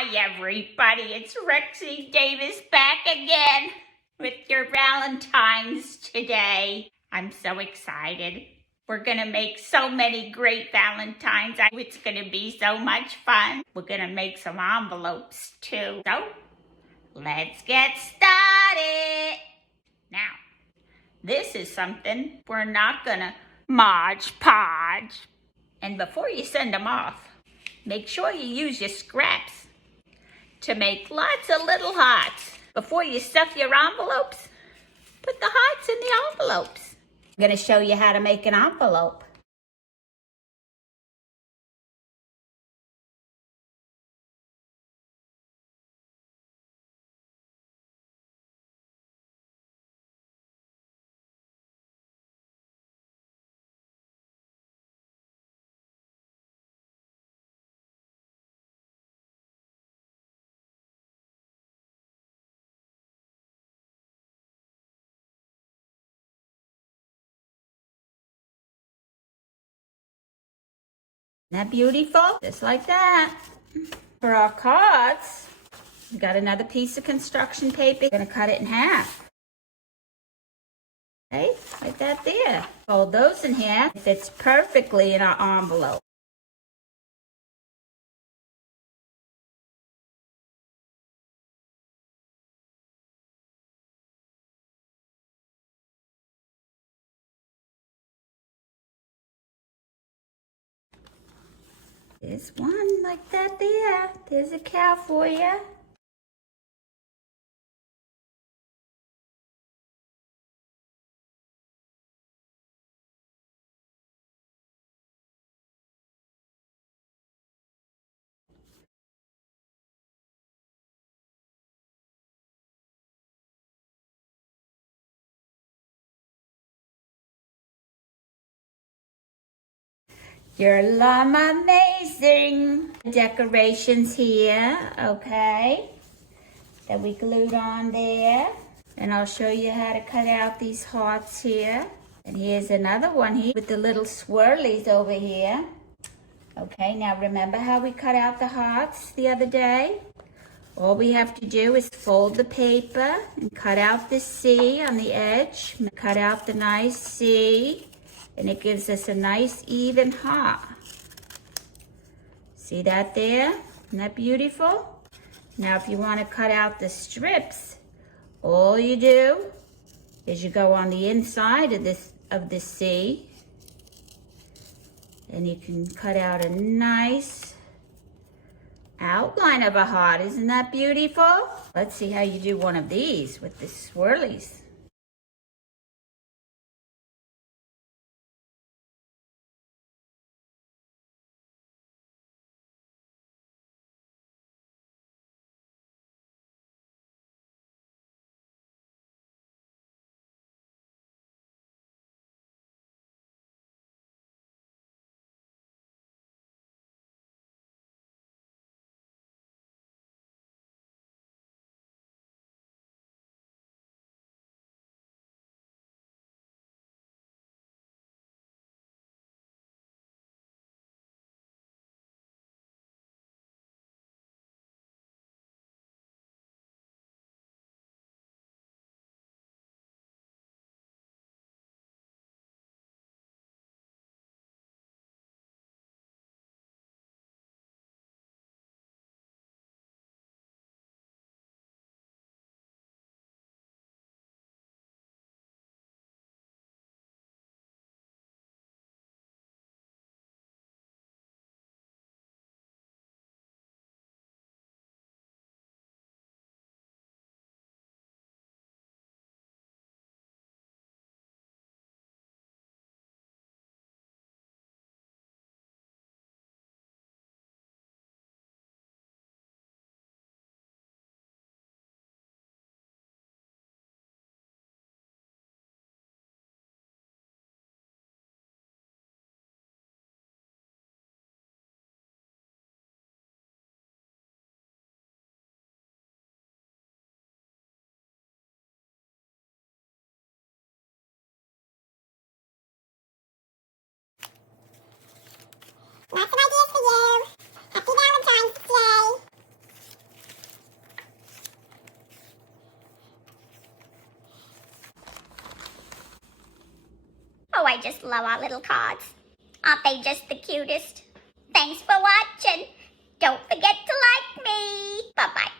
Hi everybody, it's Rexy Davis back again with your Valentines today. I'm so excited. We're gonna make so many great Valentines. It's gonna be so much fun. We're gonna make some envelopes too. So, let's get started. Now, this is something we're not gonna Mod Podge. And before you send them off, make sure you use your scraps to make lots of little hearts. Before you stuff your envelopes, put the hearts in the envelopes. I'm going to show you how to make an envelope. Isn't that beautiful? Just like that. For our cards, we got another piece of construction paper. We're going to cut it in half. Okay, like that there. Fold those in half. It fits perfectly in our envelope. There's one like that there. There's a cow for you. You're amazing. Decorations here, okay, that we glued on there. And I'll show you how to cut out these hearts here. And here's another one here with the little swirlies over here. Okay, now remember how we cut out the hearts the other day? All we have to do is fold the paper and cut out the C on the edge. Cut out the nice C. And it gives us a nice even heart. See that there? Isn't that beautiful? Now if you want to cut out the strips, all you do is you go on the inside of the C, and you can cut out a nice outline of a heart. Isn't that beautiful? Let's see how you do one of these with the swirlies. Lots of ideas for you. Happy Valentine's Day. I just love our little cards. Aren't they just the cutest? Thanks for watching. Don't forget to like me. Bye-bye.